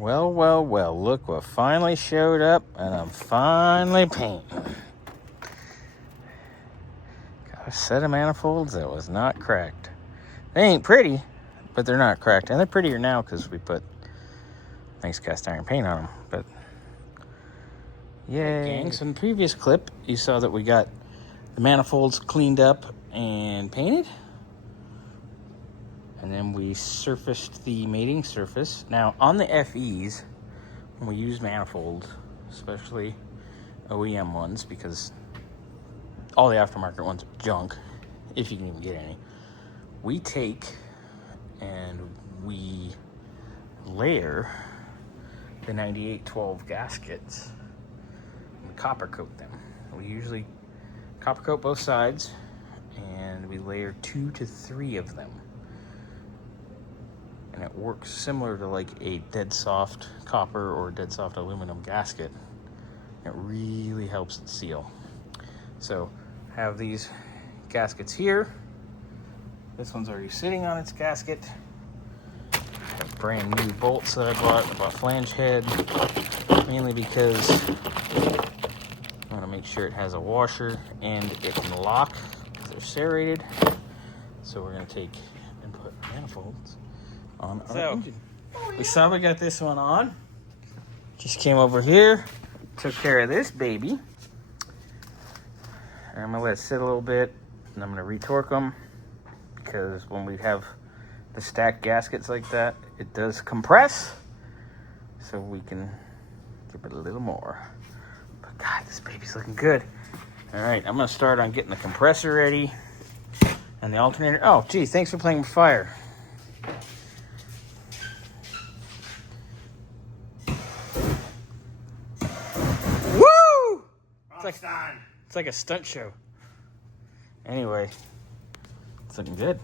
Well, well, well, look what finally showed up, and I'm finally painting. Got a set of manifolds that was not cracked. They ain't pretty, but they're not cracked. And they're prettier now because we put nice cast iron paint on them. But, yay. Gang, so in the previous clip, you saw that we got the manifolds cleaned up and painted. And then we surfaced the mating surface. Now, on the FEs, when we use manifolds, especially OEM ones, because all the aftermarket ones are junk, if you can even get any, we take and we layer the 9812 gaskets and copper coat them. We usually copper coat both sides, and we layer 2 to 3 of them. And it works similar to like a dead soft copper or dead soft aluminum gasket. It really helps it seal. So have these gaskets here. This one's already sitting on its gasket. Have brand new bolts that I bought. I bought flange head, mainly because I want to make sure it has a washer and it can lock because they're serrated. So we're going to take and put manifolds on our engine. We saw we got this one on. Just came over here, took care of this baby. And I'm gonna let it sit a little bit, and I'm gonna retorque them because when we have the stacked gaskets like that, it does compress, so we can give it a little more. But God, this baby's looking good. All right, I'm gonna start on getting the compressor ready and the alternator. Oh, gee, thanks for playing with fire. It's like a stunt show. Anyway, it's looking good.